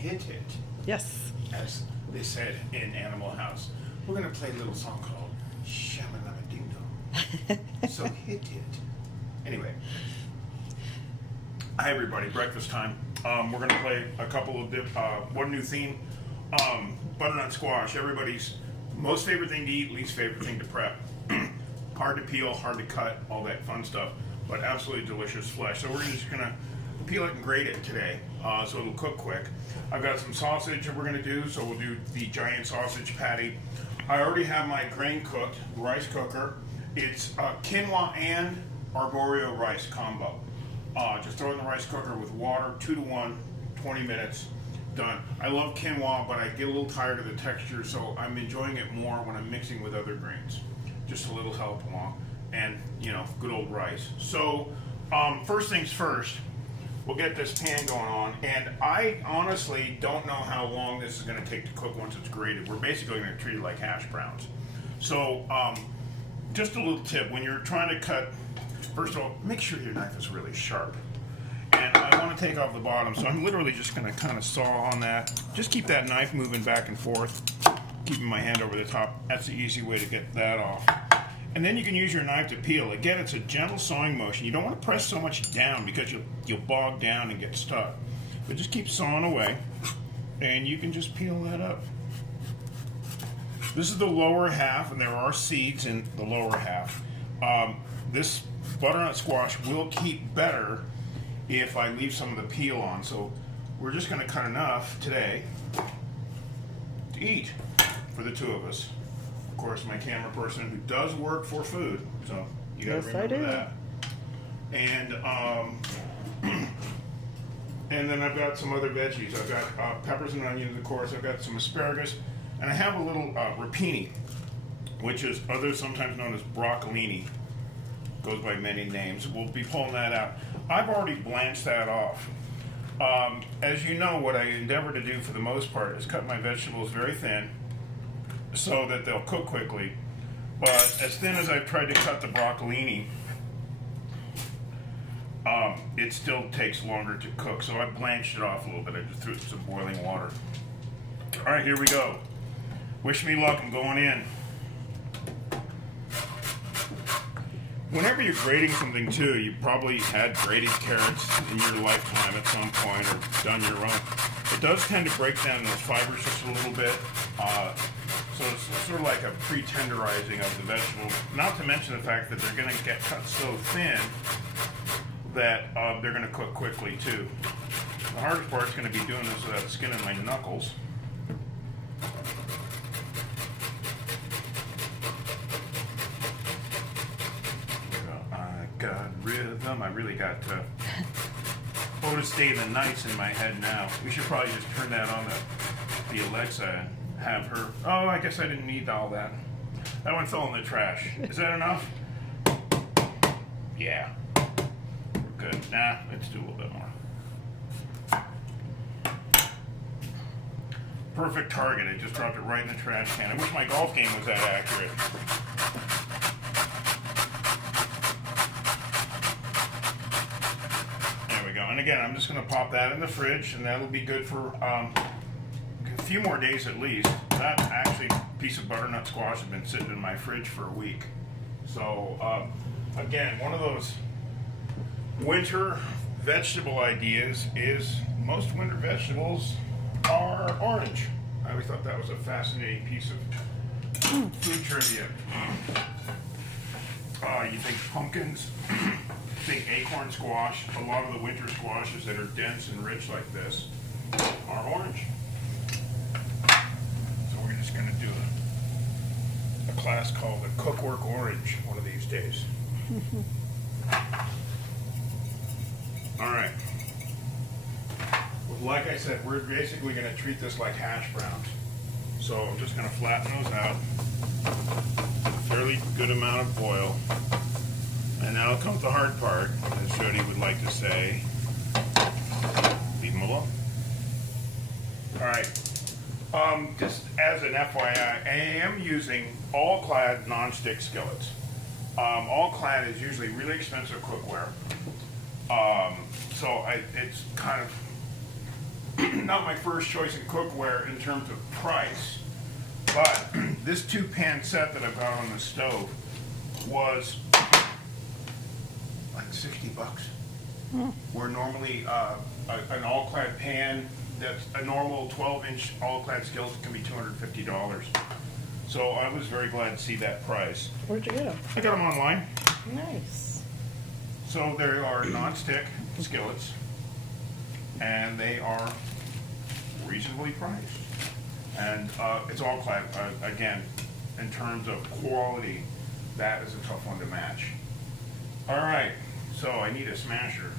hit it. Yes. As they said in Animal House. We're going to play a little song called Shamalama Ding Dong. So hit it. Anyway. Hi everybody, breakfast time. We're going to play a couple of one new theme. Butternut squash, everybody's most favorite thing to eat, least favorite thing to prep. Hard to peel, hard to cut, all that fun stuff, but absolutely delicious flesh. So we're just going to peel it and grate it today, so it'll cook quick. I've got some sausage that we're going to do, so we'll do the giant sausage patty. I already have my grain cooked rice cooker. It's quinoa and arborio rice combo. Just throw it in the rice cooker with water, 2 to 1, 20 minutes, done. I love quinoa, but I get a little tired of the texture, so I'm enjoying it more when I'm mixing with other grains. Just a little help along, and you know, good old rice. So first things first, we'll get this pan going on, and I honestly don't know how long this is going to take to cook once it's grated. We're basically going to treat it like hash browns. So just a little tip, when you're trying to cut, first of all, make sure your knife is really sharp. And I want to take off the bottom, so I'm literally just going to kind of saw on that. Just keep that knife moving back and forth, keeping my hand over the top. That's the easy way to get that off. And then you can use your knife to peel. Again, it's a gentle sawing motion. You don't want to press so much down because you'll bog down and get stuck. But just keep sawing away, and you can just peel that up. This is the lower half, and there are seeds in the lower half. This butternut squash will keep better if I leave some of the peel on. So we're just going to cut enough today to eat for the two of us. Of course, my camera person who does work for food, so you got to remember that. And and then I've got some other veggies. I've got peppers and onions, of course. I've got some asparagus, and I have a little rapini, which is sometimes known as broccolini. Goes by many names. We'll be pulling that out. I've already blanched that off. As you know, what I endeavor to do for the most part is cut my vegetables very thin so that they'll cook quickly. But as thin as I've tried to cut the broccolini, it still takes longer to cook. So I blanched it off a little bit. I just threw it in some boiling water. All right, here we go. Wish me luck. I'm going in. Whenever you're grating something too, you probably had grated carrots in your lifetime at some point or done your own. It does tend to break down those fibers just a little bit. So it's sort of like a pre-tenderizing of the vegetable. Not to mention the fact that they're going to get cut so thin that they're going to cook quickly too. The hardest part is going to be doing this without skin in my knuckles. Got rhythm. I really got Otis Day the Nights in my head now. We should probably just turn that on the Alexa and have her. Oh, I guess I didn't need all that. That one fell in the trash. Is that enough? Yeah. We're good. Nah, let's do a little bit more. Perfect target. I just dropped it right in the trash can. I wish my golf game was that accurate. And again, I'm just going to pop that in the fridge, and that'll be good for a few more days at least. That actually piece of butternut squash has been sitting in my fridge for a week. So again, one of those winter vegetable ideas is most winter vegetables are orange. I always thought that was a fascinating piece of food trivia. You think pumpkins? Think acorn squash. A lot of the winter squashes that are dense and rich like this are orange. So we're just going to do a class called the Cookwork Orange one of these days. All right. Well, like I said, we're basically going to treat this like hash browns. So I'm just going to flatten those out. A fairly good amount of oil. And now comes the hard part, as Jody would like to say. Leave them alone. Alright. Just as an FYI, I am using all-clad non-stick skillets. All-clad is usually really expensive cookware. So it's kind of not my first choice in cookware in terms of price, but this 2-pan set that I've got on the stove was like 60 bucks. Where normally an all-clad pan that's a normal 12-inch all-clad skillet can be $250. So I was very glad to see that price. Where'd you get them? I got them online. Nice. So they are non-stick skillets, and they are reasonably priced. And it's all-clad. Again, in terms of quality, that is a tough one to match. All right, so I need a smasher.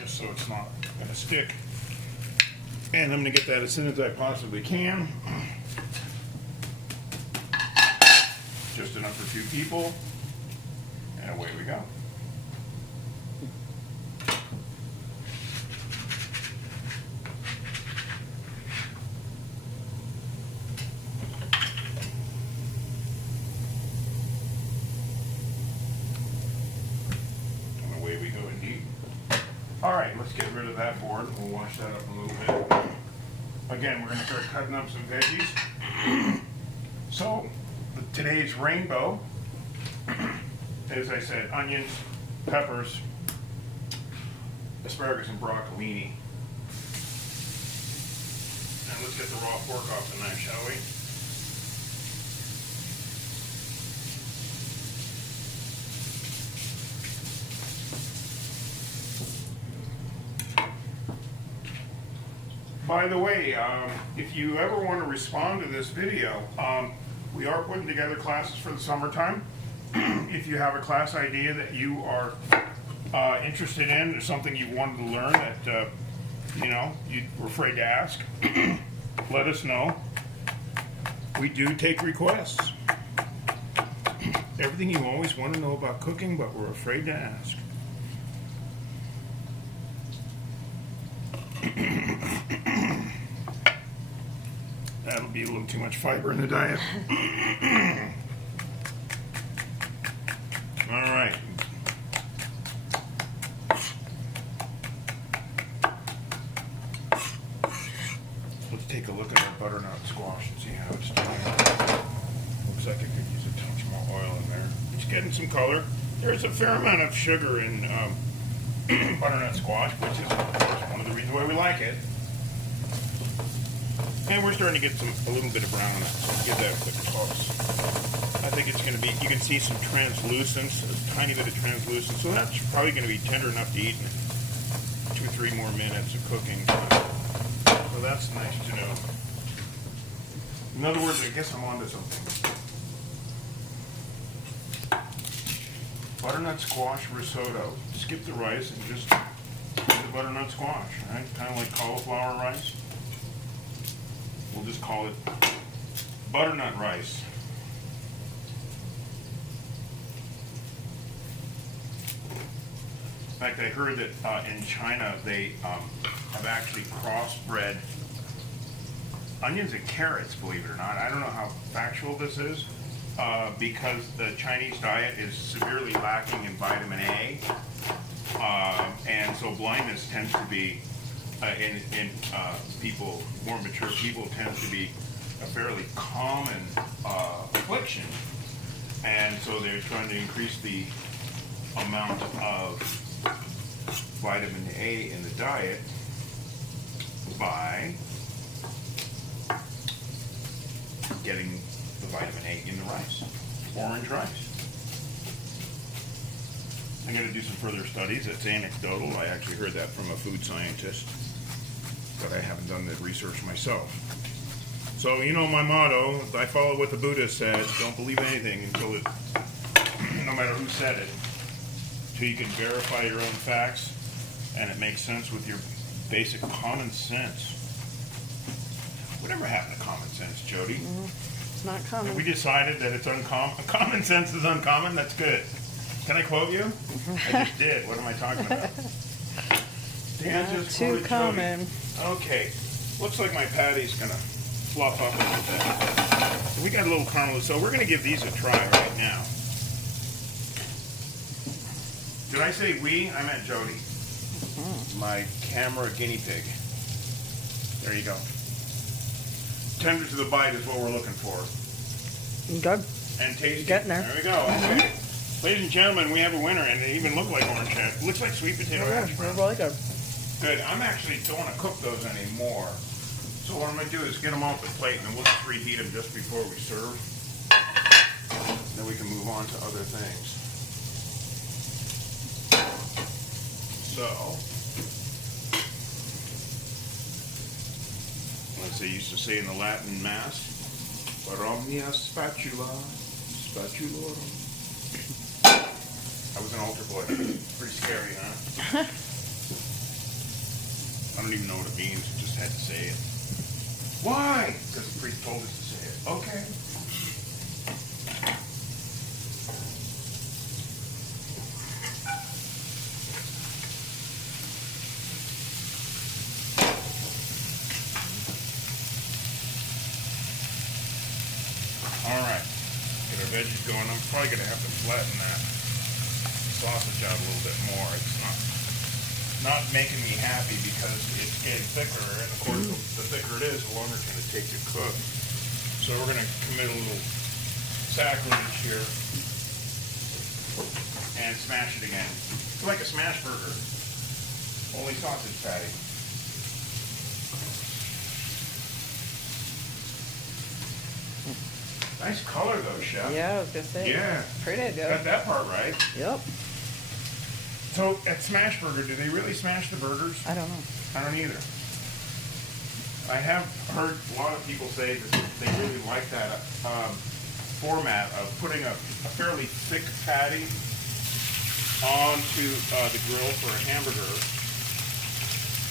Just so it's not going to stick. And I'm going to get that as soon as I possibly can. Just enough for 2 people. And away we go. And away we go indeed. All right, let's get rid of that board. We'll wash that up a little bit. Again, we're going to start cutting up some veggies. So, today's rainbow, as I said, onions, peppers, asparagus, and broccolini. And let's get the raw pork off the knife, shall we? By the way, if you ever want to respond to this video, we are putting together classes for the summertime. If you have a class idea that you are interested in, or something you wanted to learn that you were afraid to ask, let us know. We do take requests. Everything you always want to know about cooking, but we're afraid to ask. That'll be a little too much fiber in the diet. All right. Let's take a look at our butternut squash and see how it's doing. Looks like it could use a touch more oil in there. It's getting some color. There's a fair amount of sugar in butternut squash, which is, of course, one of the reasons why we like it. And we're starting to get a little bit of brown on it, so we'll get that with the close. I think it's going to be, you can see some translucence, a tiny bit of translucence, so that's probably going to be tender enough to eat in 2 or 3 more minutes of cooking. So that's nice to know. In other words, I guess I'm onto something. Butternut squash risotto. Skip the rice and just do the butternut squash, right? Kind of like cauliflower rice. We'll just call it butternut rice. In fact, I heard that in China they have actually crossbred onions and carrots, believe it or not. I don't know how factual this is, because the Chinese diet is severely lacking in vitamin A, and so blindness tends to be, in people, more mature people, tends to be a fairly common affliction, and so they're trying to increase the amount of vitamin A in the diet by getting the vitamin A in the rice, orange rice. I'm going to do some further studies. It's anecdotal. I actually heard that from a food scientist, but I haven't done the research myself. So, you know my motto, I follow what the Buddha said, don't believe anything until it, no matter who said it, until you can verify your own facts and it makes sense with your basic common sense. Whatever happened to common sense, Jody? It's not common. Have we decided that it's uncommon? Common sense is uncommon? That's good. Can I quote you? I just did. What am I talking about? Kansas, Too Florida, common. Jody. Okay, looks like my patty's gonna fluff up a little bit. So we got a little caramel, so we're gonna give these a try right now. Did I say we? I meant Jody. My camera guinea pig. There you go. Tender to the bite is what we're looking for. Good. And tasty. Getting there. There we go. Okay. Ladies and gentlemen, we have a winner, and they even look like orange hash. Looks like sweet potato hash They're browns. really good. Good. I'm actually don't want to cook those anymore. So what I'm going to do is get them off the plate, and then we'll just reheat them just before we serve. Then we can move on to other things. So, as they used to say in the Latin Mass, per omnia spatula, spatulorum. I was an altar boy. Pretty scary, huh? I don't even know what it means. Just had to say it. Why? Because the priest told us to say it. Okay. All right. Get our veggies going. I'm probably going to have to flatten that sausage out a little bit more. It's not making me happy because it's getting thicker, and of course the thicker it is, the longer it's going to take to cook. So we're going to commit a little sacrilege here and smash it again. It's like a smash burger, only sausage patty. Nice color though, Chef. Yeah, I was gonna say. Yeah. Pretty good. Got that part right. Yep. So at Smash Burger, do they really smash the burgers? I don't know. I don't either. I have heard a lot of people say that they really like that format of putting a fairly thick patty onto the grill for a hamburger,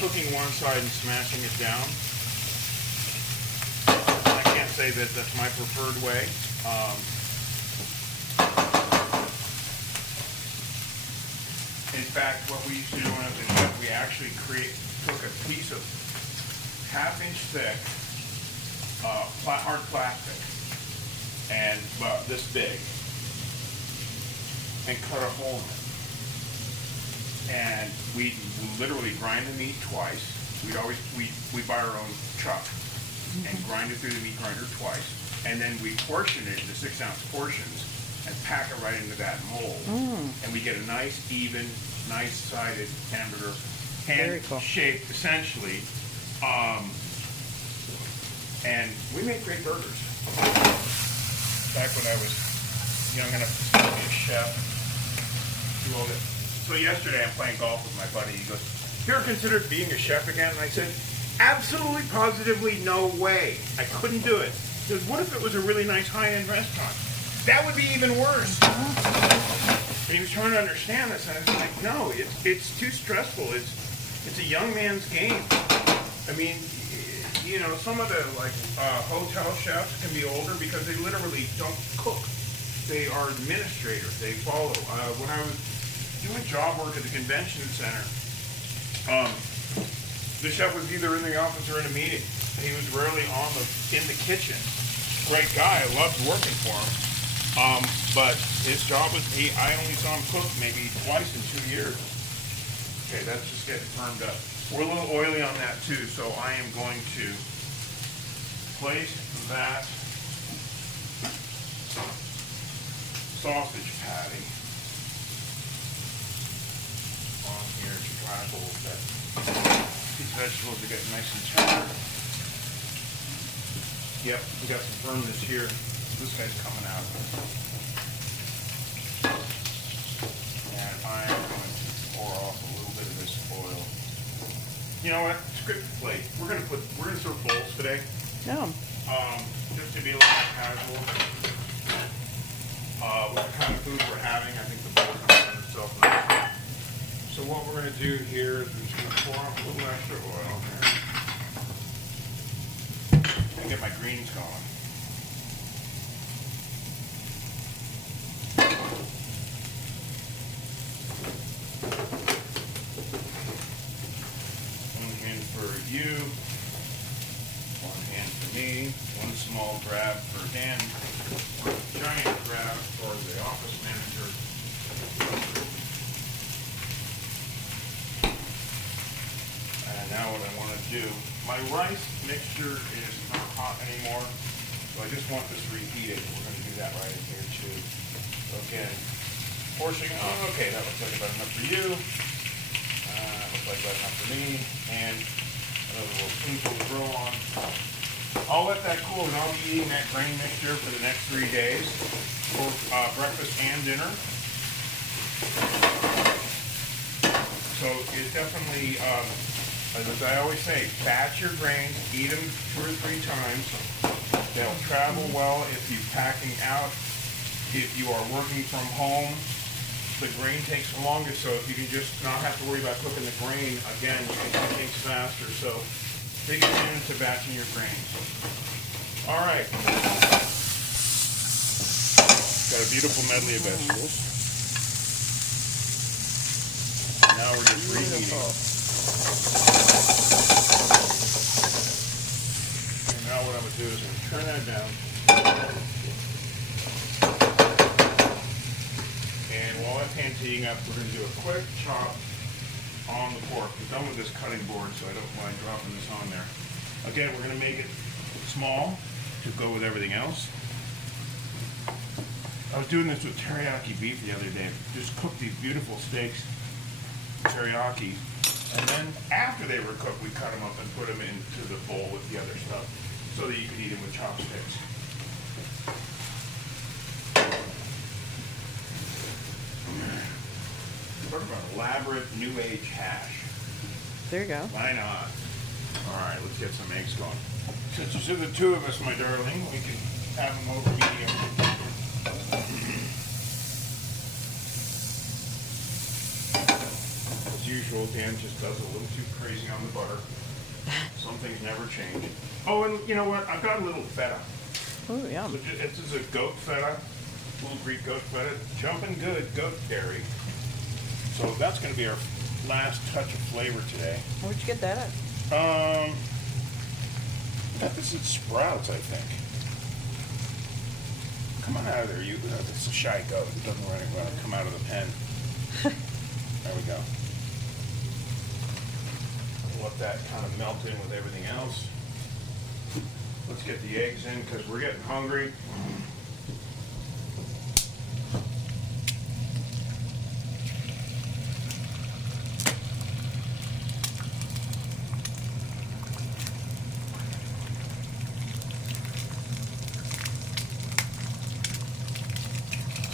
cooking one side and smashing it down. I can't say that that's my preferred way. In fact, what we used to do when I was a chef, we actually took a piece of half-inch thick, hard plastic, and about this big, and cut a hole in it. And we literally grind the meat twice. We buy our own chuck and grind it through the meat grinder twice, and then we portion it into 6-ounce portions and pack it right into that mold. And we get a nice, even, nice-sided hamburger, hand-shaped essentially. And we make great burgers. Back when I was young enough to be a chef, do all that. So yesterday I'm playing golf with my buddy. He goes, "You ever considered being a chef again?" And I said, "Absolutely, positively, no way. I couldn't do it." He goes, "What if it was a really nice high-end restaurant?" That would be even worse. And he was trying to understand this, and I was like, "No, it's too stressful. It's a young man's game." I mean, you know, some of the hotel chefs can be older because they literally don't cook. They are administrators. They follow. When I was doing job work at the convention center, the chef was either in the office or in a meeting. He was rarely in the kitchen. Great guy. I loved working for him. But his job was, I only saw him cook maybe twice in 2 years. Okay, that's just getting firmed up. We're a little oily on that too, so I am going to place that sausage patty on here to try to hold that. These vegetables are getting nice and tender. Yep, we got some firmness here. This guy's coming out. And I am going to pour off a little bit of this oil. You know what? Script plate. We're gonna serve bowls today. No. Just to be a little more casual. What kind of food we're having, I think the bowl's gonna lend itself nicely. So what we're gonna do here is we're just gonna pour off a little extra oil here. And get my greens going. small grab for Dan, or a giant grab for the office manager. And now what I want to do, my rice mixture is not hot anymore, so I just want this reheated. We're going to do that right in here too. So again, portioning, oh, okay, that looks like about enough for you. Looks like about enough for me. And another little spoonful to throw on. I'll let that cool, and I'll be eating that grain mixture for the next 3 days for breakfast and dinner. So it definitely, as I always say, batch your grains, eat them 2 or 3 times. They'll travel well if you're packing out. If you are working from home, the grain takes the longest, so if you can just not have to worry about cooking the grain, again, you can do things faster. So big fan to batching your grains. All right. Got a beautiful medley of vegetables. Now we're just reheating. And now what I'm going to do is I'm going to turn that down. And while that pan's heating up, we're going to do a quick chop on the pork. We're done with this cutting board, so I don't mind dropping this on there. Again, we're going to make it small to go with everything else. I was doing this with teriyaki beef the other day. Just cooked these beautiful steaks, teriyaki, and then after they were cooked, we cut them up and put them into the bowl with the other stuff so that you could eat them with chopsticks. Talk about elaborate New Age hash. There you go. Why not? All right, let's get some eggs going. Since it's just the 2 of us, my darling, we can have them over medium. As usual, Dan just does a little too crazy on the butter. Some things never change. Oh, and you know what? I've got a little feta. Oh, yum. So this is a goat feta, little Greek goat feta, jumping good goat dairy. So that's going to be our last touch of flavor today. Where'd you get that at? This is Sprouts, I think. Come on out of there, you. It's a shy goat. It doesn't want to come out of the pen. There we go. Let that kind of melt in with everything else. Let's get the eggs in because we're getting hungry.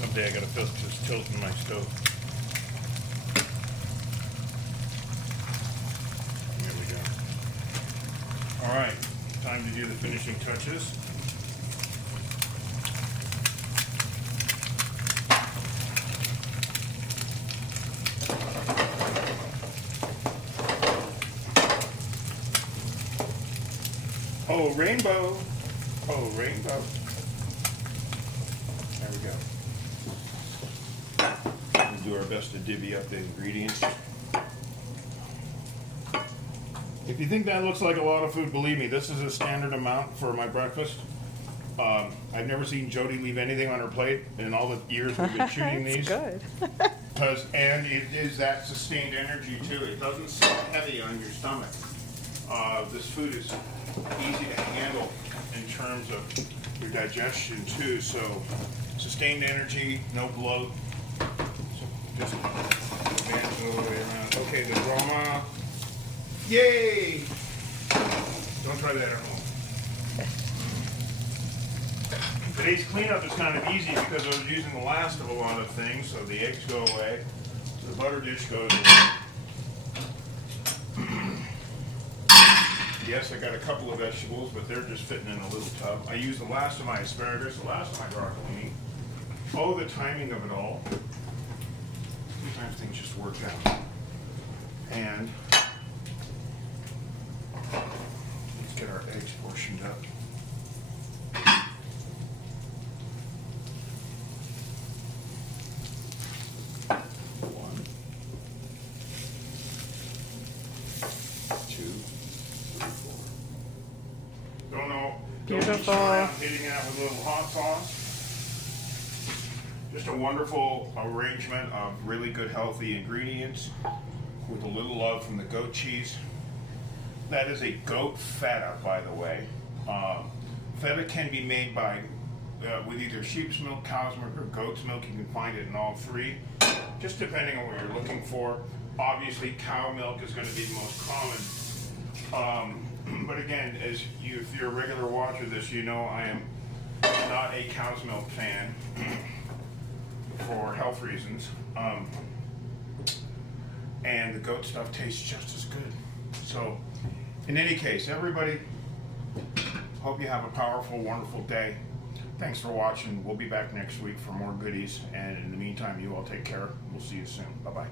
Someday I gotta fix this tilt in my stove. There we go. All right, time to do the finishing touches. Oh, rainbow. Oh, rainbow. There we go. We'll do our best to divvy up the ingredients. If you think that looks like a lot of food, believe me, this is a standard amount for my breakfast. I've never seen Jody leave anything on her plate in all the years we've been shooting these. Good. And it is that sustained energy too. It doesn't sit heavy on your stomach. This food is easy to handle in terms of your digestion too. So sustained energy, no bloat. So just advance all the way around. Okay, the drama. Yay! Don't try that at home. Today's cleanup is kind of easy because I was using the last of a lot of things, so the eggs go away, the butter dish goes away. Yes, I got a couple of vegetables, but they're just fitting in a little tub. I used the last of my asparagus, the last of my broccolini. Oh, the timing of it all. Sometimes things just work out. And let's get our eggs portioned up. Beautiful. Hitting it with a little hot sauce. Just a wonderful arrangement of really good healthy ingredients with a little love from the goat cheese. That is a goat feta, by the way. Feta can be made by with either sheep's milk, cow's milk, or goat's milk. You can find it in all three, just depending on what you're looking for. Obviously, cow milk is going to be the most common. But again, if you're a regular watcher of this, you know I am not a cow's milk fan for health reasons. And the goat stuff tastes just as good. So, in any case, everybody, hope you have a powerful, wonderful day. Thanks for watching. We'll be back next week for more goodies. And in the meantime, you all take care. We'll see you soon. Bye-bye.